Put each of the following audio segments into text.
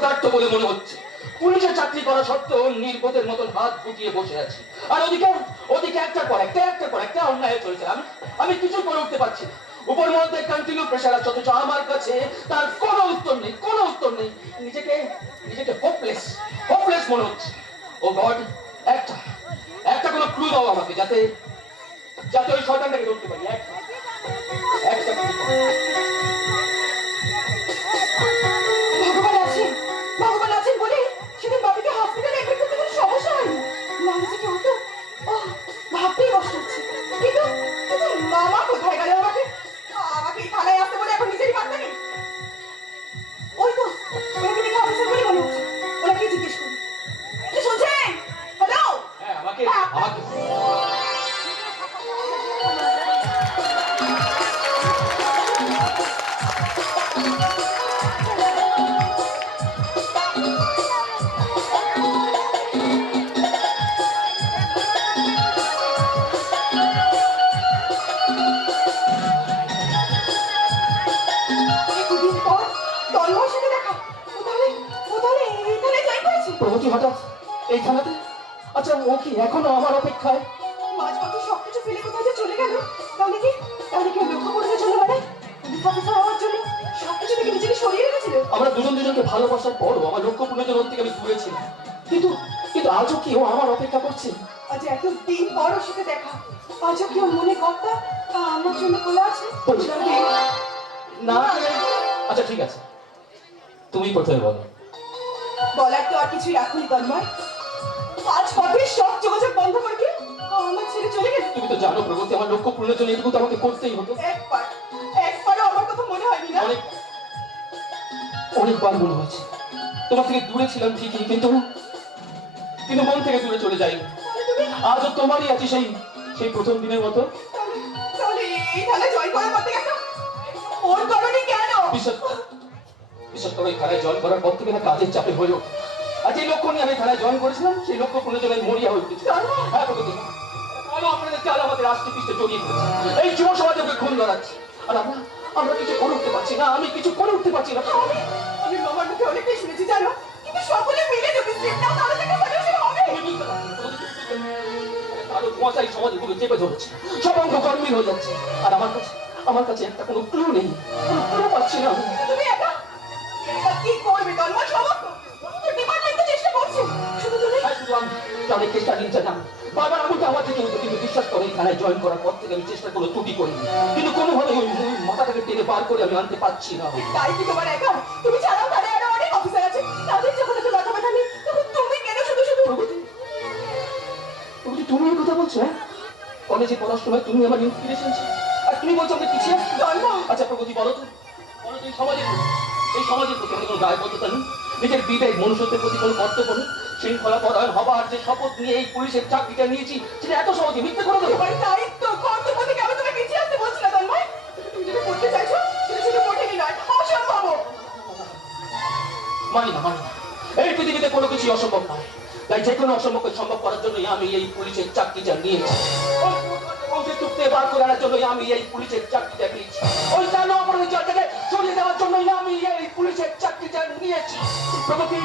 অপদার্থ বলে মনে হচ্ছে। পুলিশের চাকরি করা সত্ত্বেও নির্বোধের মতন হাত গুটিয়ে বসে আছি। আর ওদিকে ওদিকে একটার পর একটা অন্যায় চলছে। আমি কিছু করে উঠতে পারছি না। উপর মধ্যে কন্টিনিউ প্রেশার আছে, অথচ আমার কাছে তার কোনো উত্তর নেই। নিজেকে হোপলেস মনে হচ্ছে। ও গড, একটা কোনো ক্লু দাও আমাকে, যাতে ওই শয়তানটাকে ধরতে পারি। একটা ভগবান আছেন বলে সেদিন বাবিকে হসপিটালে এডমিট করতে কোনো সমস্যা হয়নি। মামা যে কেউ তো ভাবতেই কষ্ট হচ্ছে। কিন্তু মামা কোথায় গেল? আমাকে এই থানায় আসতে বলে এখন নিজেরই বার্তা নেই। ওই তো ওনাকে দেখে অফিসার বলে মনে হচ্ছে। ওনাকে জিজ্ঞেস করুন। শুনছেন? হ্যালো, আমাকে প্রগতি হঠাৎ এই থানাতে? আচ্ছা, ও কি এখনো আমার অপেক্ষায়? মাঝপথে সবকিছু ফেলে কোথায় যে চলে গেল। তাহলে কি লক্ষ্য করতে চলে মানে পুলিশ অফিসার হওয়ার জন্য সবকিছু থেকে নিজেকে সরিয়ে রেখেছিল? আমরা দুজনকে ভালোবাসার পরও আমার লক্ষ্য পূরণের জন্য থেকে আমি দূরে ছিলাম। কিন্তু আজও কি ও আমার অপেক্ষা করছে? আজ এতদিন পর ওর সাথে দেখা, আজও কি ওর মনে কথা আমার জন্য খোলা আছে? না, আচ্ছা ঠিক আছে, তুমি প্রথমে বলো। বলার তো আর কিছুই রাখুনি তন্ময়। আজ পথে সব যোগাযোগ বন্ধ করে দিয়ে আমার ছেড়ে চলে গেল। তুমি তো জানো প্রগতি, আমার লক্ষ্য পূরণের জন্য এটুকু তো আমাকে করতেই হতো। একবারও আমার কথা মনে হয়নি না? অনেকবার মনে হয়েছে। তোমার থেকে দূরে ছিলাম ঠিকই, কিন্তু মন থেকে দূরে চলে যাইনি। আজও তোমারই আছি সেই প্রথম দিনের মতো। তাহলে এই থানা জয় করার পর থেকে ওর করণী কেন? বিশেষ করে থানায় জয়েন করার পর থেকে না কাজের চাপে হয়ে ওঠে। আজ এই লক্ষ্য নিয়ে আমি থানায় জয়েন করেছিলাম, সেই লক্ষ্য পূরণের জন্য মরিয়া হয়ে উঠেছি। হ্যাঁ প্রগতি, আপনাদের চাল আমাদের রাষ্ট্রীয় পৃষ্ঠে জড়িয়ে পড়েছে। এই যুব সমাজে ওকে খুন ধরাচ্ছে। আর আমরা কিছু করে উঠতে পারছি না। আমি কিছু করে উঠতে পারছি না। আমি মামার মুখে অনেকটাই শুনেছি জানো, কিন্তু সকলে মিলে যদি স্টেপ নাও তাহলে থেকে সলিউশন হবে। মশাই সমাজে পুরো চেপে ধরছে, সব অঙ্গ কর্মী হয়ে যাচ্ছে। আর আমার কাছে একটা কোনো ক্লু নেই, কোনো পাচ্ছি না। তুমি এটা কি করবে তন্ময়? সমস্ত ডিপার্টমেন্ট তো চেষ্টা করছে, শুধু তুমি। শুধু আমি অনেক চেষ্টা নিতে না, বারবার আমাকে আমার থেকে হতো। কিন্তু বিশ্বাস করে এখানে জয়েন করার পর থেকে আমি চেষ্টা কোনো ত্রুটি করিনি, কিন্তু কোনোভাবে ওই মাথাটাকে টেনে বার করে আমি আনতে পারছি না। তাই কি তোমার একা? তুমি ছাড়াও তারা আরো অনেক অফিসার আছে, তাদের যখন একটু মাথা ব্যথা নেই তখন তুমি কেন শুধু প্রগতি, তুমি এই কথা বলছো? হ্যাঁ, কলেজে পড়ার সময় তুমি আমার ইন্সপিরেশন ছিল, আর তুমি বলছো আমি পিছিয়ে আছি। আচ্ছা প্রগতি, বলো তো এই সমাজের প্রতি কোনো দায়বদ্ধতা নেই, নিজের বিবেক মনুষ্যত্বের প্রতি কোনো কর্তব্য নেই, শৃঙ্খলা পরায়ণ হবার যে শপথ নিয়ে এই পুলিশের চাকরিটা নিয়েছি সেটা এত সহজে মিথ্যে করে দেবো? দায়িত্ব কর্তব্য থেকে আমি তুমি পিছিয়ে আসতে বলছি না তন্ময়। তুমি যেটা করতে চাইছো সেটা শুধু কঠিনই নয়, অসম্ভব। মানি না। এই পৃথিবীতে কোনো কিছু অসম্ভব নয়, তাই যে কোনো অসম্ভবকে সম্ভব করার জন্যই আমি এই পুলিশের চাকরিটা নিয়েছি। বার করে আনার জন্যই আমি এই পুলিশের চাকরিটা নিয়েছি। ওই জানো অপরাধী জয়টাকে সরিয়ে দেওয়ার জন্যই আমি এই পুলিশের চাকরিটা নিয়েছি। প্রগতি,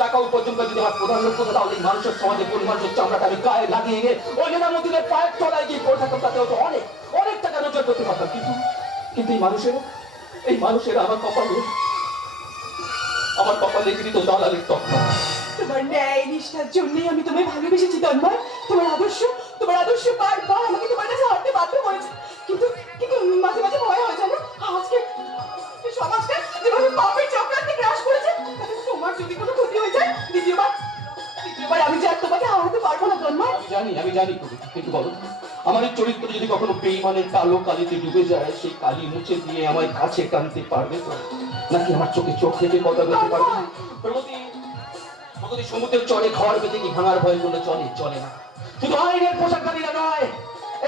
টাকা উপার্জন করে যদি আমার প্রধান লক্ষ্য হতো, তাহলে মানুষের সমাজে কোন মানুষের চামড়াটা আমি গায়ে লাগিয়ে নিয়ে ওই নেতা মন্ত্রীদের পায়ের তলায় গিয়ে পড়ে থাকতাম, তাতে হতো অনেক টাকা রোজগার করতে পারতাম। কিন্তু এই মানুষেরা আমার কপালে গৃহীত দালালের তকমা। তোমার ন্যায় নিষ্ঠার জন্যই আমি তোমায় ভালোবেসেছি তন্ময়। তোমার আদর্শ বারবার আমাকে তোমার কাছে হাঁটতে বাধ্য করেছে। কিন্তু মাঝে মাঝে ভয় হয় জানো, আজকে সমাজটা যেভাবে পাপের চক্রান্তে গ্রাস করেছে, তাতে তোমার যদি কোনো ক্ষতি হয়ে যায় দ্বিতীয়বার আমি যে আর তোমাকে হারাতে পারবো না তন্ময়। আমি জানি কিন্তু বলো, আমার এই চরিত্র যদি কখনো বেঈমানের কালো কালিতে ডুবে যায়, সেই কালি মুছে দিয়ে আমায় কাছে টানতে পারবে তো? নাকি আমার চোখে চোখ রেখে কথা বলতে পারবে? প্রগতি, সমুদ্রের চলে ঘর বেঁধে কি ভাঙার ভয় করলে চলে না। শুধু আইনের পোশাকধারীরা নয়,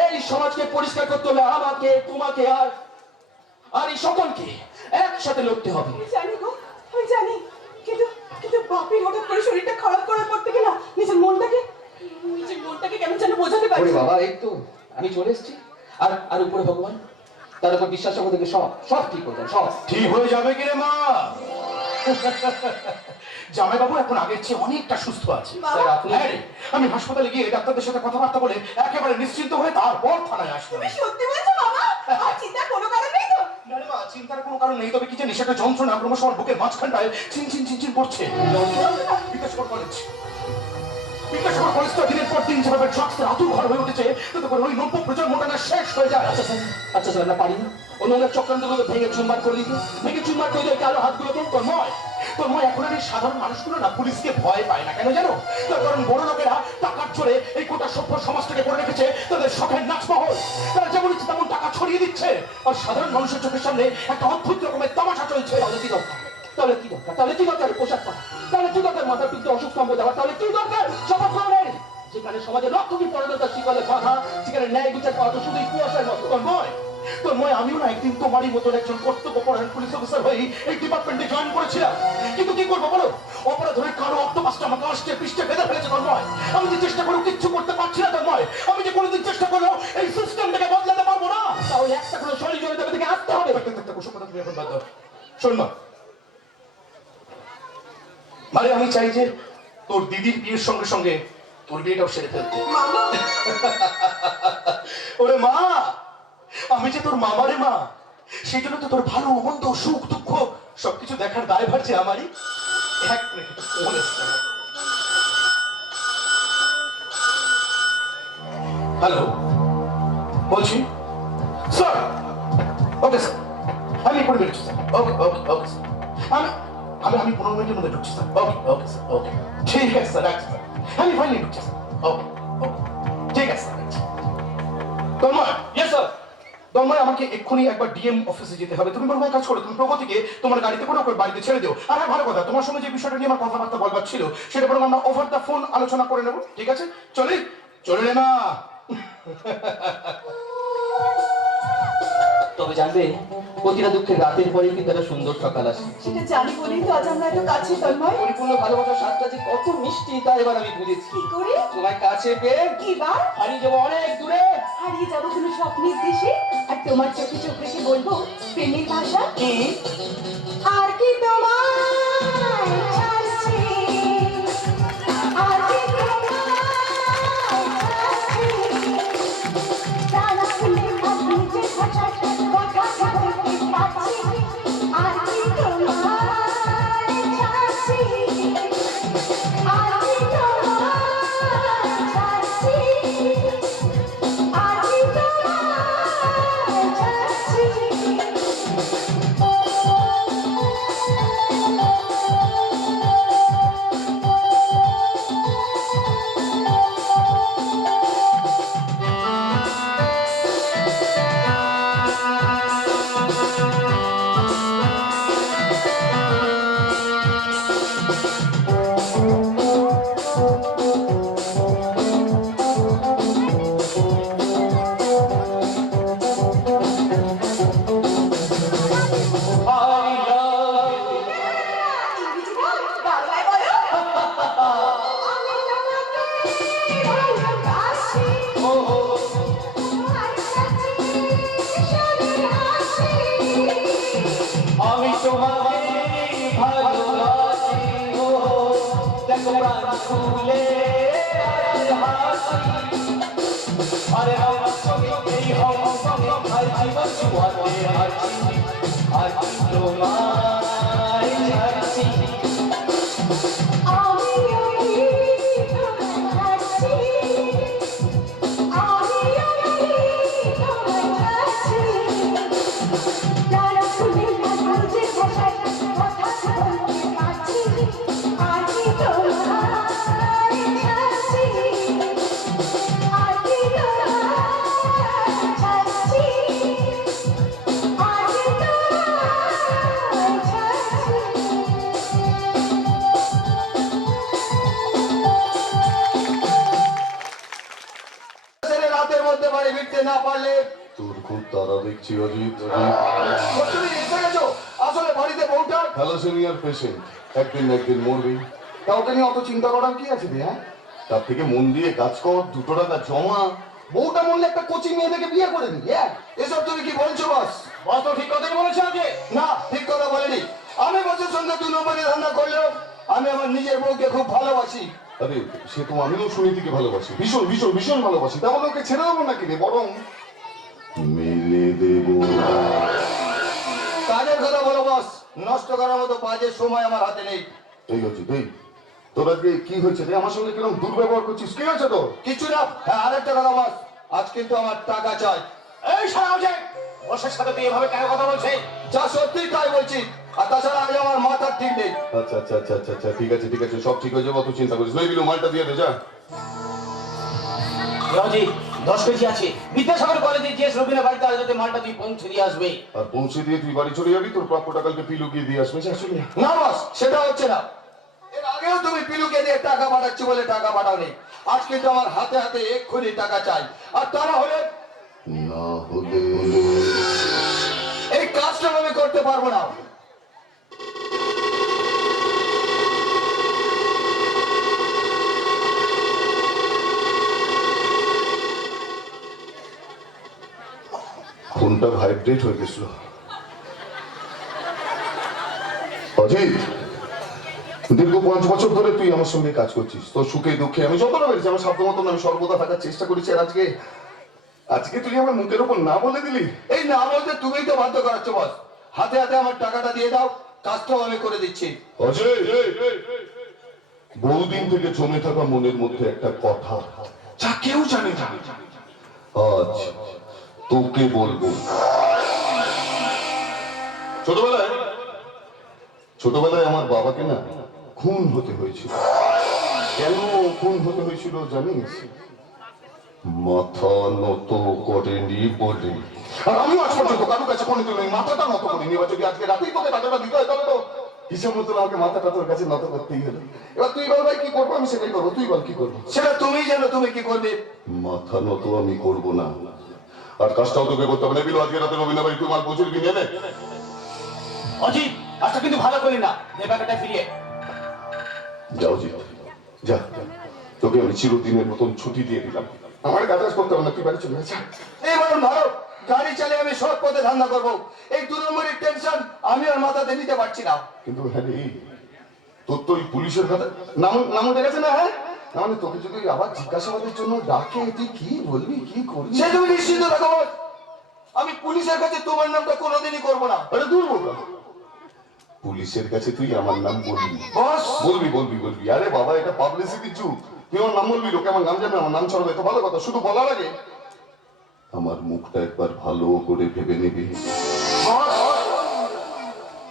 এই সমাজকে পরিষ্কার করতে হলে আমাকে, তোমাকে আর এই সকলকে একসাথে লড়তে হবে। আমি জানি, কিন্তু বাপের হঠাৎ করে শরীরটা খারাপ করার পর থেকে না নিজের মনটাকে কেমন যেন বোঝাতে পারছি। ওরে বাবা, এই তো আমি চলে এসেছি। আর উপরে ভগবান, তার উপর বিশ্বাস রাখো, দেখবে সব ঠিক হয়ে যাবে। সব ঠিক হয়ে যাবে কিরে মা? জামাইবাবু এখন আগের চেয়ে অনেকটা সুস্থ আছে। স্যার আপনি হ্যাঁ রে, আমি হাসপাতালে গিয়ে ডাক্তারদের সাথে কথাবার্তা বলে একেবারে নিশ্চিন্ত হয়ে তারপর থানায় আসলাম। তুমি সত্যি বলছো বাবা? আর চিন্তার কোনো কারণ নেই তো? না রে মা, চিন্তার কোনো কারণ নেই, তবে কি জানিস একটা যন্ত্রণা ক্রমশ আমার বুকের মাঝখানটায় চিন চিন চিন চিন করছে। বিদ্যাসাগর কলেজ, বিদ্যাসাগর কলেজটা দিনের পর দিন যেভাবে ড্রাগসের আতুর ঘর হয়ে উঠেছে, তাতে করে ওই নব্য প্রজন্মটা না শেষ হয়ে যায়। আচ্ছা স্যার আমরা পারি না অন্য চক্রান্তগুলো ভেঙে চুরমার করে দিতে, ভেঙে চুরমার করে দিতে কালো হাতগুলোকে। তোর ময় এখন আর এই সাধারণ মানুষগুলো না পুলিশকে ভয় পায় না, কেন জানো? তার কারণ বড় লোকেরা টাকার চড়ে এই গোটা সভ্য সমাজটাকে করে রেখেছে তাদের শখের নাচমহল। তারা যেমন ইচ্ছে তেমন টাকা ছড়িয়ে দিচ্ছে, আর সাধারণ মানুষের চোখের সামনে একটা অদ্ভুত রকমের তামাশা চলছে। তাহলে কি দরকার? তাহলে কি দরকার? তাহলে কি দরকার পোশাক পরা? তাহলে কি দরকার মাথার পিঠে অসুখ স্তম্ভ দেওয়া? তাহলে কি দরকার শপথ গ্রহণের? যেখানে সমাজে রক্তহীন পরাধীনতার শিকলে বাঁধা, সেখানে ন্যায় বিচার পাওয়া তো শুধুই কুয়াশার মতো। তোর ময় আমিও না একদিন তোমারই মতন একজন কর্তব্যপরায়ণ পুলিশ অফিসার হয়ে এই ডিপার্টমেন্টে জয়েন করেছিলাম, কিন্তু কি করবো বলো, অপরাধের কারো অক্টোপাসটা আমাকে আসতে পৃষ্ঠে বেঁধে ফেলেছে। তোর ময় আমি যে চেষ্টা করেও কিচ্ছু করতে পারছি না। তোর ময় আমি যে কোনোদিন চেষ্টা করলেও এই সিস্টেমটাকে বদলাতে পারবো না। তাহলে একটা কোনো শরীর জড়িত থেকে আসতে হবে। তুমি এখন বাদ দাও। শোন মা, মানে আমি চাই যে তোর দিদির বিয়ের সঙ্গে সঙ্গে তোর বিয়েটাও সেরে ফেলতে। মামা, ওরে মা, আমি যে তোর মামা রে মা, সেই জন্য তো তোর ভালো মন্দ সুখ দুঃখ সবকিছু দেখার দায়ভার যে আমারই। এক মিনিট, একটু ফোন এসছে। হ্যালো, বলছি স্যার। ওকে স্যার, আমি 20 মিনিট স্যার। ওকে ওকে ওকে স্যার, আমি আমি আমি 15 মিনিটের মধ্যে ঢুকছি স্যার। ওকে ওকে স্যার, ওকে ঠিক আছে স্যার, রাখছি স্যার। আমি ফাইনালি ঢুকছি স্যার। ওকে ওকে ঠিক আছে স্যার, রাখছি। Tanmoy, yes sir. তন্ময়, আমাকে এক্ষুনি একবার ডিএম অফিসে যেতে হবে। তুমি বরং এক কাজ করো, তুমি প্রগতিকে তোমার গাড়িতে করে ওকে বাড়িতে ছেড়ে দিও। আর হ্যাঁ, ভালো কথা, তোমার সঙ্গে যে বিষয়টা নিয়ে আমার কথাবার্তা বলবার ছিল সেটা বরং আমরা ওভার দ্য ফোন আলোচনা করে নেবো, ঠিক আছে? চলে চলে না। তবে জানবে প্রতিটা দুঃখের রাতের পরে কিন্তু একটা সুন্দর সকাল আসে। সেটা জানি বলেই তো আজ আমরা এত কাছে তন্ময়। পরিপূর্ণ ভালোবাসার স্বাদটা যে কত মিষ্টি তা এবার আমি বুঝেছি। কি করে? তোমায় কাছে পেয়ে কি বার? হারিয়ে যাবো অনেক দূরে। হারিয়ে যাবো কোনো স্বপ্নের দেশে, আর তোমার চোখে চোখ রেখে বলবো প্রেমের ভাষা। কি আর কি তোমায় ছাড়ছি, আর কি তোমায় ছাড়ছি, তারা শুনে আমি যে ভাষা কথা বলতে পারছি, আর কি তোমায় ছাড়ছি, আর কি তোমায় ছাড়ছি, আর কি তোমায় ছাড়ছি। I love you। ইংরেজি গান বাংলায় বলো। আমি তোমাকে ভালোবাসি, ও তোমার কাছে সরে আসি। আমি তোমাকে ভালোবাসি। ও দেখো প্রাণ খুলে হাসি। আরে আমার সঙ্গে এই হম সঙ্গে ভাই জীবন জুয়াতে হাসি। আর কি তোমায় ছাড়ছি। আমি তোমায় ছাড়ছি, আমি তোমায় ছাড়ছি। তারা শুনে নিজের ভাষায় কথা বলতে পারছি, আর কি তোমায় ছাড়ছি, আর কি তোমায় ছাড়ছি, আর কি তোমায় ছাড়ছি। রাতের মধ্যে বাড়ি ফিরতে না পারলে তোর খুব তারা দেখছি অজিত। তুমি এসে গেছো। আসলে বাড়িতে বউটা থ্যালাসেমিয়ার পেশেন্ট, একদিন না একদিন মরবি। তা ওটা নিয়ে অত চিন্তা করার কি আছে রে? হ্যাঁ, তার থেকে মন দিয়ে কাজ কর, 2 টাকা জমা। বউটা মরলে একটা কোচিং মেয়ে থেকে বিয়ে করে নিবি? হ্যাঁ, এসব তুমি কি বলছো বস? বস তো ঠিক কথাই বলেছে আগে। না, ঠিক কথা বলেনি। আমি বলছি সঙ্গে 2 নম্বরের ধান্দা করলেও আমি আমার নিজের বউকে খুব ভালোবাসি। আরে সে তো আমিও সুনীতিকে ভালোবাসি, ভীষণ ভীষণ ভীষণ ভালোবাসি। তাহলে ওকে ছেড়ে দেবো নাকি রে, বরং মেলে দেবো। কাজের কথা বলো বস, নষ্ট করার মতো বাজে সময় আমার হাতে নেই। এই হচ্ছে এই তোর আজকে কি হয়েছে রে? আমার সঙ্গে কিরকম দুর্ব্যবহার করছিস, কি হয়েছে তোর? কিছু না। হ্যাঁ, আরেকটা কথা বস, আজ কিন্তু আমার টাকা চাই। এই সারা হচ্ছে বসের সাথে তুই এভাবে কেন কথা বলছিস? যা সত্যি তাই বলছি, আর তাছাড়া আজ আমার মাথার ঠিক নেই। আচ্ছা আচ্ছা আচ্ছা আচ্ছা আচ্ছা, ঠিক আছে ঠিক আছে, সব ঠিক হয়ে যাবে, অত চিন্তা করিস না। এই বিলু, মালটা দিয়ে দে যা। রাজি 10 কেজি আছে, বিদ্যাসাগর কলেজে জিএস রবিনের বাড়িতে আজ রাতে মালটা তুই পৌঁছে দিয়ে আসবে। আর পৌঁছে দিয়ে তুই বাড়ি চলে যাবি, তোর প্রাপ্য টাকাকে পিলু গিয়ে দিয়ে আসবে। যা চলে যা। না বস, সেটা হচ্ছে না। এর আগেও তুমি পিলুকে দিয়ে টাকা পাঠাচ্ছি বলে টাকা পাঠাওনি। আজ কিন্তু আমার হাতে হাতে এক্ষুনি টাকা চাই, আর তা না হলে না হলে এই কাজটা আমি করতে পারবো না। ফোনটা ভাইব্রেট হয়ে গেছিল। অজিত, দীর্ঘ 5 বছর ধরে তুই আমার সঙ্গে কাজ করছিস। তোর সুখে দুঃখে আমি যতটা পেরেছি আমার সাধ্য মতন আমি সর্বদা থাকার চেষ্টা করেছি। আর আজকে আজকে তুই আমার মুখের উপর না বলে দিলি। এই না বলতে তুমিই তো বাধ্য করাচ্ছ বস। হাতে হাতে আমার টাকাটা দিয়ে দাও, কাজটাও আমি করে দিচ্ছি। অজয়, বহুদিন থেকে জমে থাকা মনের মধ্যে একটা কথা, যা কেউ জানে না, আজ তোকে বলবো। ছোটবেলায় আমার বাবাকে না খুন হতে হয়েছিল। কেন খুন হতে হয়েছিল জানিস? মাথা নত করেনি বলে। আর আমি আজ পর্যন্ত কারোর কাছে কোনোদিন ওই মাথাটা নত করিনি। এবার যদি আজকে রাতেই তোকে টাকাটা দিতে হয়, তাহলে তো হিসাব মতো আমাকে মাথাটা তোর কাছে নত করতেই হলো। এবার তুই বল ভাই কি করবো? আমি সেটাই করবো। তুই বল কি করবো? সেটা তুমিই জানো তুমি কি করবে। মাথা নত আমি করবো না, আর কাজটাও তোকে করতে হবে না। বিলু, আজকে রাতে রবীন্দ্র বাড়ি তুই মাল পৌঁছে দিবি, নেবে? অজিত, কাজটা কিন্তু ভালো করি না, যে টাকাটা ফিরিয়ে। যাও জিৎ, যা, তোকে আমি চিরদিনের মতন ছুটি দিয়ে দিলাম। আমার কাজ করতে হবে না, তুই বাড়ি চলে যা। এবার ধরো, গাড়ি চালিয়ে আমি সৎ পথে ধান্দা করবো। এই 2 নম্বরের টেনশন আমি আর মাথাতে নিতে পারছি না। কিন্তু হ্যাঁ রে, তোর তো ওই পুলিশের কথা নাম উঠে গেছে না? হ্যাঁ, না মানে তোকে যদি আবার জিজ্ঞাসাবাদের জন্য ডাকে, তুই কি বলবি, কি করবি? সে তুমি নিশ্চিন্ত থাকো বস। আমি পুলিশের কাছে তোমার নামটা কোনোদিনই করবো না। আরে দূর বলবা, পুলিশের কাছে তুই আমার নাম বলবি? বস, বলবি বলবি বলবি। আরে বাবা, এটা পাবলিসিটি যুগ, তুই আমার নাম বলবি, লোকে আমার নাম জানবে, আমার নাম ছড়াবে, তো ভালো কথা। শুধু বলার আগে আমার মুখটা একবার ভালো করে ভেবে নিবি।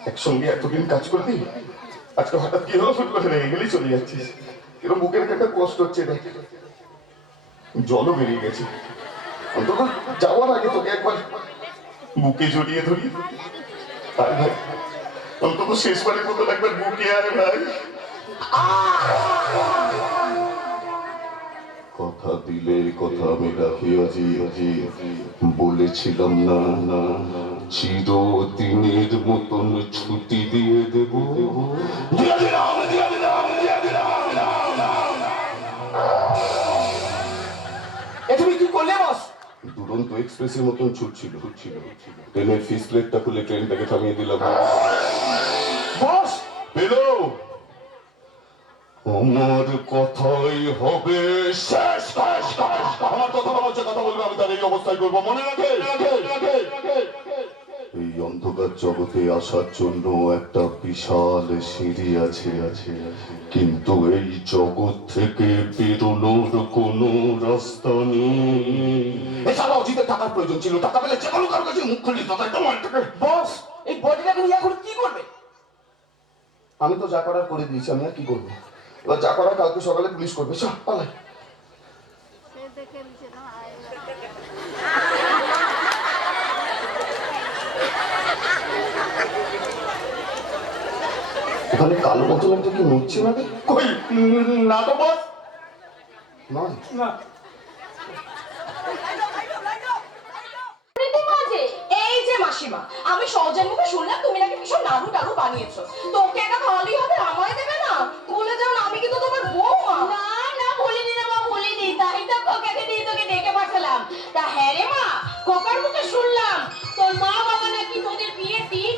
একসঙ্গে এতদিন কাজ করবি, আজকে হঠাৎ কি হলো, ফুট করে রেগে গেলেই চলে যাচ্ছিস। এরকম বুকের একটা কষ্ট হচ্ছে, দেখ জলও বেরিয়ে গেছে। অন্তত যাওয়ার আগে তোকে একবার বুকে জড়িয়ে ধরি। আরে ভাই, অন্তত শেষবারের মতো একবার বুকে, আরে ভাই। কথা দিলে কথা আমি রাখি আজি আজি, বলেছিলাম না না চিরদিনের মতন ছুটি দিয়ে দেব। এ তুমি কি করলে বস? দুরন্ত এক্সপ্রেসের মতন ছুটছিল। ট্রেনের ফিস প্লেটটা খুলে ট্রেনটাকে থামিয়ে দিলাম। বস, পেলো, আমার কথাই হবে শেষ। আমার কথা হচ্ছে, কথা বলবে, আমি তার এই অবস্থায় করবো, মনে রাখে। এই অন্ধকার জগতে আসার জন্য একটা বিশাল সিঁড়ি আছে, কিন্তু এই জগৎ থেকে বেরোনোর কোনো রাস্তা নেই। এছাড়া অজিতের টাকার প্রয়োজন ছিল, টাকা পেলে যে কোনো কারো কাছে মুখ খুললি তো, তাই তো মালটাকে। বস, এই বডিটাকে নিয়ে এখন কি করবে? আমি তো যা করার করে দিয়েছি, আমি আর কি করবো? এবার যা করার কালকে সকালে পুলিশ করবে। চল পালাই। ওখানে কালো বোতল একটা কি নড়ছে না রে? কই, না তো বস। নয় না, এই যে মাসিমা, আমি সহজের মুখে শুনলাম তুমি নাকি ভীষণ নাড়ু টাড়ু বানিয়েছো। তোকে এটা খাওয়ালেই হবে, আমায় দেবে না? বলে যাও না, আমি কিন্তু তোমার বৌমা। না না, বলিনি রে মা, বলিনি। তাই তো কোকাকে দিয়ে তোকে ডেকে পাঠালাম। তা হ্যাঁ রে মা, কোকার মুখে শুনলাম তোর মা বাবা নাকি তোদের বিয়ের দিন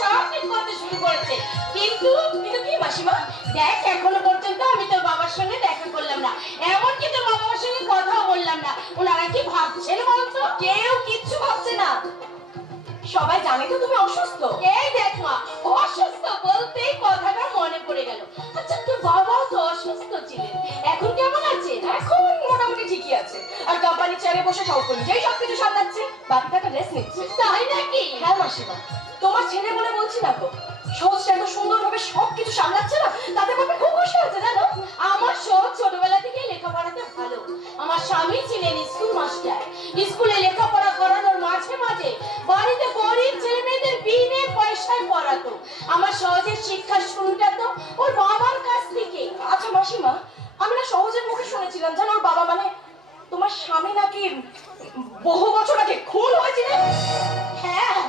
সব ঠিক করতে শুরু করেছে, কিন্তু কিন্তু কিন্তু কি মাসিমা, দেখ এখনো পর্যন্ত আমি তোর বাবার সঙ্গে দেখা করলাম না, এমনকি তোর বাবার সঙ্গে কথাও বললাম না। ওনারা কি ভাবছেন বলতো? কেউ কিচ্ছু ভাবছে না, সবাই জানে তো তুমি অসুস্থ। এই দেখ মা, অসুস্থ বলতেই কথাটা মনে পড়ে গেল। আচ্ছা তোর বাবাও তো অসুস্থ ছিলেন, এখন কেমন আছে? এখন মোটামুটি ঠিকই আছে, আর কোম্পানি চেয়ারে বসে সব নিজেই সবকিছু সামলাচ্ছে, বাকি টাকা রেস্ট নিচ্ছে। তাই নাকি? হ্যাঁ মাসিমা, তোমার ছেলে বলে বলছি না তো, সহজটা এত সুন্দরভাবে সবকিছু সামলাচ্ছে না, তাতে বাবা খুব খুশি হচ্ছে জানো। আমার সব ছোটবেলা থেকে লেখাপড়াতে ভালো, আমার স্বামী ছিলেন স্কুল মাস্টার, স্কুলে লেখাপড়া করানোর মাঝে মাঝে বাড়িতে গরিব ছেলে মেয়েদের বিনে পয়সায় পড়াতো। আমার সহজের শিক্ষার শুরুটা তো ওর বাবার কাছ থেকে। আচ্ছা মাসিমা, আমি না সহজের মুখে শুনেছিলাম জানো ওর বাবা মানে তোমার স্বামী নাকি বহু বছর আগে খুন হয়েছিলেন। হ্যাঁ,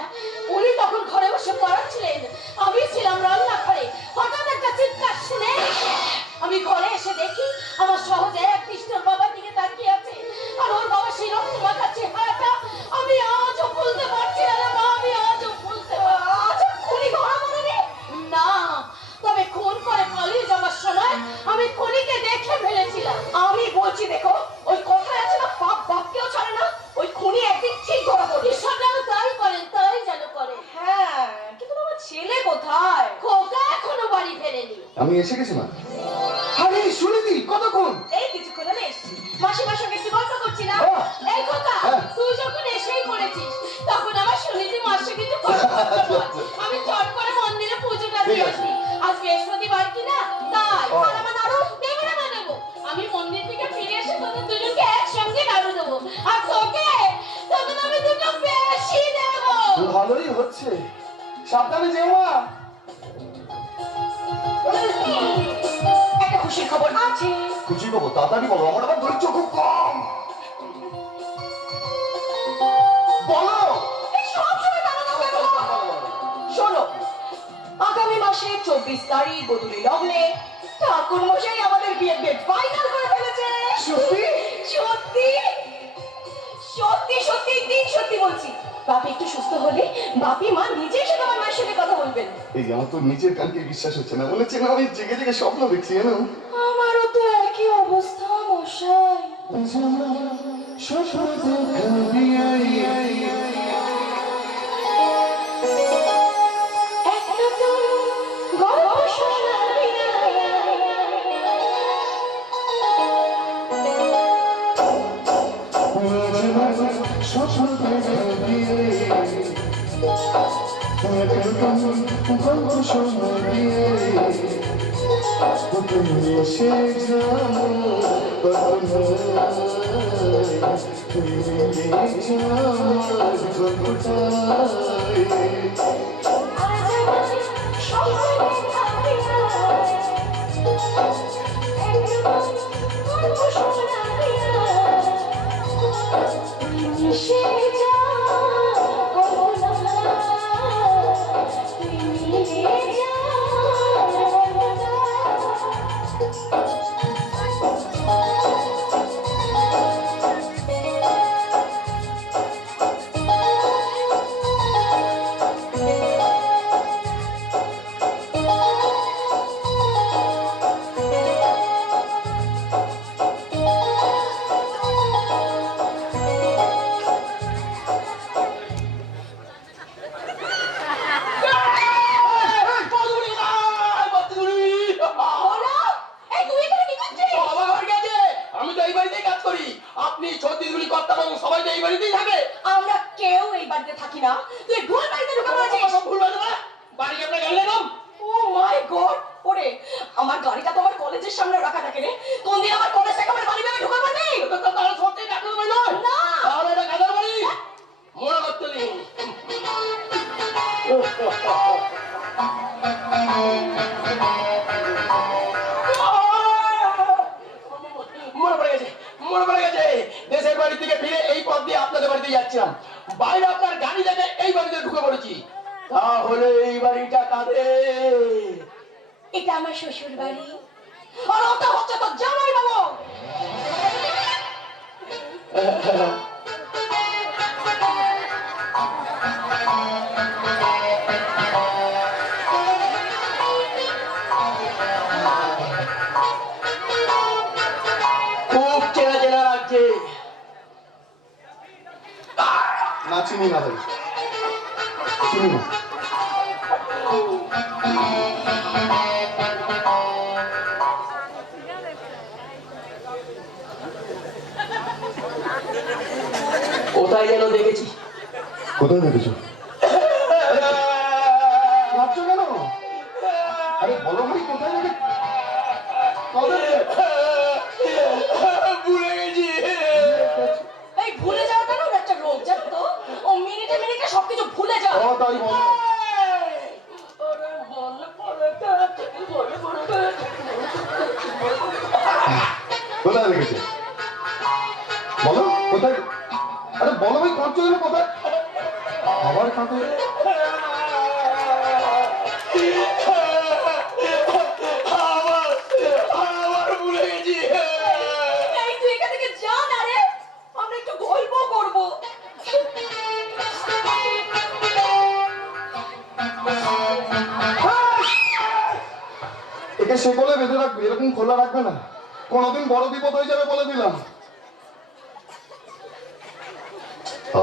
উনি তখন ঘরে বসে পড়াচ্ছিলেন, আমি ছিলাম রান্নাঘরে। হঠাৎ একটা চিৎকার শুনে আমি ঘরে এসে দেখি আমার সহজে এক দৃষ্টির বাবার দিকে তাকিয়ে আছে, আর ওর বাবা সেই রকম মাথা চেহারাটা আমি আজও ভুলতে পারছি না রে মা, আমি আজও ভুলতে পারছি। আচ্ছা খুনি ধরা পড়েনি? না, তবে খুন করে পালিয়ে যাওয়ার সময় আমি খুনিকে দেখে ফেলেছিলাম। আমি বলছি দেখো, ওই কথায় আছে না, বাপ বাপকেও ছাড়ে না, ওই খুনি একদিন ঠিক ধরা পড়বে। ঈশ্বরটাও তাই করেন, তাই যেন করে। হ্যাঁ, কিন্তু আমার ছেলে কোথায়? খোকা এখনো বাড়ি ফেরেনি। আমি এসে গেছি মা। আরে শুনিনি কতক্ষণ? এই কিছুক্ষণ হলে এসছি, মাসিমার সঙ্গে একটু গল্প করছি না। হ্যাঁ। এই খোকা, হ্যাঁ। তুই যখন এসেই পড়েছিস তখন আমার শুনেছি মার সঙ্গে একটু গল্প করতে বল। আমি চট করে মন্দিরে পুজোটা দিয়ে আসি, আজ বৃহস্পতিবার কিনা তাই। ও। আর আমার নাড়ু দেবো না দেবো, আমি মন্দির থেকে ফিরে এসে তোদের দুজনকে একসঙ্গে নাড়ু দেবো, আর তোকে তোকে তো আমি দুটো বেশি দেবো। ভালোই হচ্ছে, সাবধানে যেও মা। একটা খুশির খবর আছে। খুশি খবর তাড়াতাড়ি বলো, আমার আবার ধৈর্য খুব কম। বলো। এই সব সময় কেন তোকে বলবো? শোনো, আগামী মাসে 24 তারিখ গোধূলি লগ্নে ঠাকুর মশাই আমাদের বিয়ের ডেট ফাইনাল করে ফেলেছে। সত্যি? সত্যি সত্যি সত্যি দিন সত্যি বলছি। বাপি একটু সুস্থ হলে বাপি মা নিজে এসে তোমার মায়ের সঙ্গে কথা বলবেন। এই যে আমার তো নিজের কানকে বিশ্বাস হচ্ছে না, বলেছে না আমি জেগে জেগে স্বপ্ন দেখছি জানো। আমারও তো একই অবস্থা মশাই। এক নতুন গল্প শোনাবি না। আমি তো এই বাড়িতেই কাজ করি, আপনি ছত্রিশগুলি কর্তা এবং সবাই তো এই বাড়িতেই থাকে। আমরা কেউ এই বাড়িতে থাকি না, তুই ভুল বাড়িতে ঢুকে পড়েছিস। ভুল বাড়ি না, বাড়ি কি আপনার গাড়ি লাগাম? ও মাই গড, ওরে আমার গাড়িটা তো আমার কলেজের সামনে রাখা থাকে রে, কোন দিন আমার কলেজ থেকে আমার বাড়ি ভেবে ঢুকে পড়বি? তাহলে সত্যি আপনার বাড়ি নয়? না। তাহলে এটা গাদার বাড়ি, মনে করতে নেই। মনে পড়ে গেছে, মনে পড়ে গেছে, দেশের বাড়ি থেকে ফিরে এই পথ দিয়ে আপনাদের বাড়িতে যাচ্ছিলাম, বাইরে আপনার গাড়ি দেখে এই বাড়িতে ঢুকে পড়েছি। তাহলে এই বাড়িটা কাদের? এটা আমার শ্বশুর বাড়ি, আর ওটা হচ্ছে তোর জামাই বাবু। চিনি না ভাই, চিনি না। কোথায় যেন দেখেছি। কোথায় দেখেছো? ভাবছো কেন? আরে বলো ভাই, কোথায় দেখেছো? কবে? ভুলে গেছি। এই ভুলে যাওয়াটা না একটা রোগ, জানো তো? ও মিনিটে মিনিটে সবকিছু ভুলে যাও। ও তাই বলো। ওরে বলে পড়েটা, বলে পড়েটা। কোথায় দেখেছো? বলো কোথায়? আরে বলো ভাই, কাঁদছো কেন? কোথায়? আবার কাঁদো? আবার ভুলে গেছি। এই তুই এখান থেকে যা না রে, আমরা একটু গল্প করবো। একে সে কোলে বেঁধে রাখবে, এরকম খোলা রাখবে না, কোনোদিন বড় বিপদ হয়ে যাবে বলে দিলাম।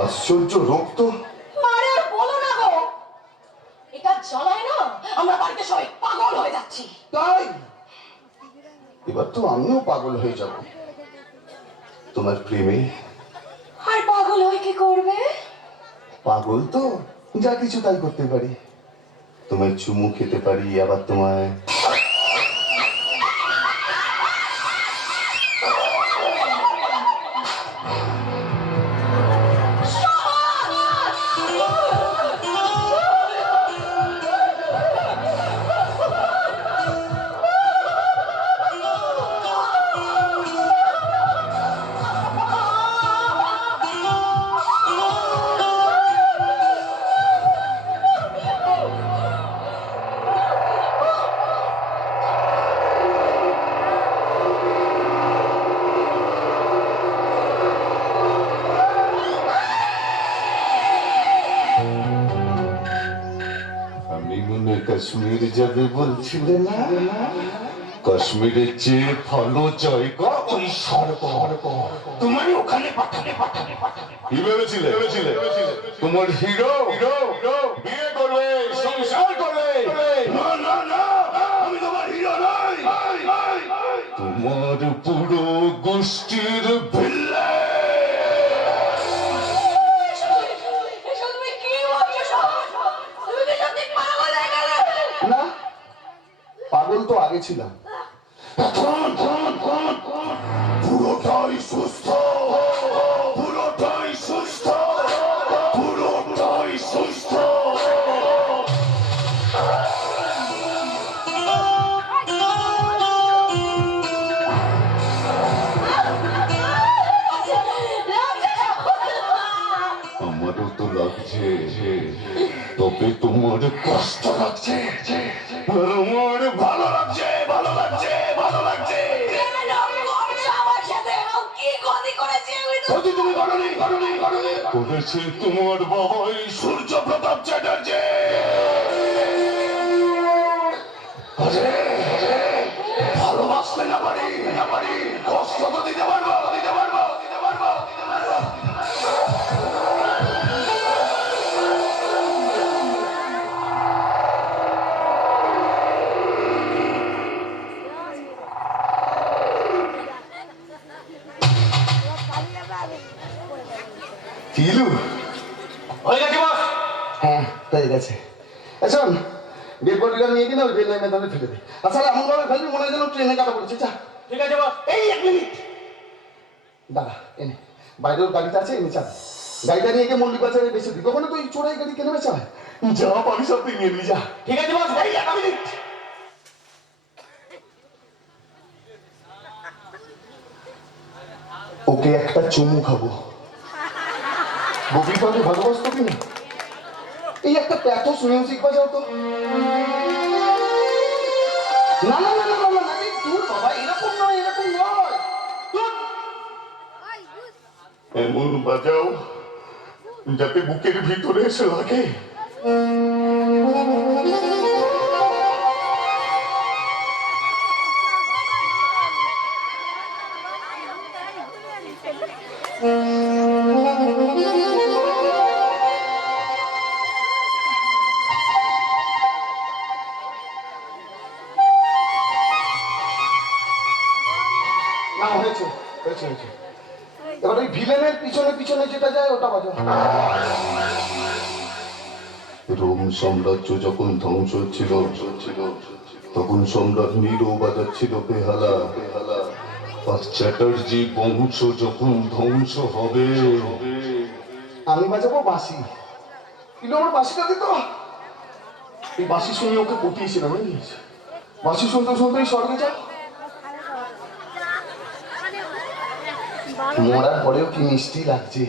আশ্চর্য রোগ তো। আরে আর বলো না গো, এটা জ্বালায় না আমরা বাড়িতে সবাই পাগল হয়ে যাচ্ছি। তাই এবার তো আমিও পাগল হয়ে যাব তোমার প্রেমে। আর পাগল হয়ে কি করবে? পাগল তো যা কিছু তাই করতে পারি, তোমায় চুমু খেতে পারি, আবার তোমায় কাশ্মীর যাবে বলছিলে না? কাশ্মীরের চেয়ে ভালো জায়গা ওই স্বর্গ। তোমারই ওখানে পাঠালে। কি ভেবেছিলে? তোমার হিরো বিয়ে করবে, সংসার করবে। না না না, আমি তোমার হিরো নই। তোমার পুরো গোষ্ঠীর ভিল্লে। এসব তুমি কি বলছো? তুমি কি সত্যি পাগল হয়ে গেলে? না, পাগল তো আগে ছিলাম। পুরোটাই সুস্থ, পুরোটাই সুস্থ, পুরোটাই সুস্থ। আমারও তো লাগছে, তবে তোমার কষ্ট লাগছে আর আমার ভালো লাগছে, ভালো লাগছে, ভালো লাগছে। কেন করছো আমার সাথে? এরকম কি ক্ষতি করেছি আমি? ক্ষতি তুমি করনি, করনি, করনি। করেছে তোমার বাবাই। সূর্য প্রতাপ চ্যাটার্জি। ভালোবাসতে না পারি, কষ্ট তো দিতে পারবো। কিলু হয়ে গেছে বস। হ্যাঁ হয়ে গেছে। আচ্ছা ডেড বডিটা নিয়ে কিনা ওই রেল লাইনের ধারে ফেলে দে। আচ্ছা এমন ভাবে ফেলবি মনে হয় যেন ট্রেনে কাটা পড়েছে। চা ঠিক আছে বস। এই 1 মিনিট দাঁড়া, এনে বাইরের গাড়িটা আছে, এনে চাল। গাড়িটা নিয়ে গিয়ে মল্লিক বাজারে বেশি দিই, ওখানে তো ওই চোরাই গাড়ি কেনে বেচা হয়। যা পাবি সব তুই নিয়ে নিয়ে যা। ঠিক আছে বস। এই 1 মিনিট। ওকে একটা চুমু খাবো। ববি পালে ভালোবাসতো কিনা? এই একটা প্যাথোস মিউজিক বাজাও তো। না না না না না না, দূর বাবা, এরকম নয়। দূর। এমন বাজাও যাতে বুকের ভিতরে এসে লাগে। হয়েছে। এবার ওই ভিলেনের পিছনে পিছনে যেটা যায় ওটা বাজা। রোম সাম্রাজ্য যখন ধ্বংস ছিল তখন সম্রাট নিরো বাজাচ্ছিল বেহালা। আর চ্যাটার্জি বংশ যখন ধ্বংস হবে আমি বাজাবো বাঁশি, কিন্তু আমার বাঁশিটা দিত। এই বাঁশি শুনে ওকে পটিয়েছিলাম, বুঝলিস? বাঁশি শুনতে শুনতেই স্বর্গে যায়। মরার পরেও কি মিষ্টি লাগছে।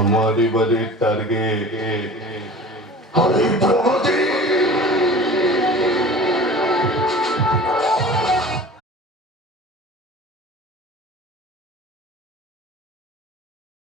আমার এবারের টার্গেট আমি প্রগতি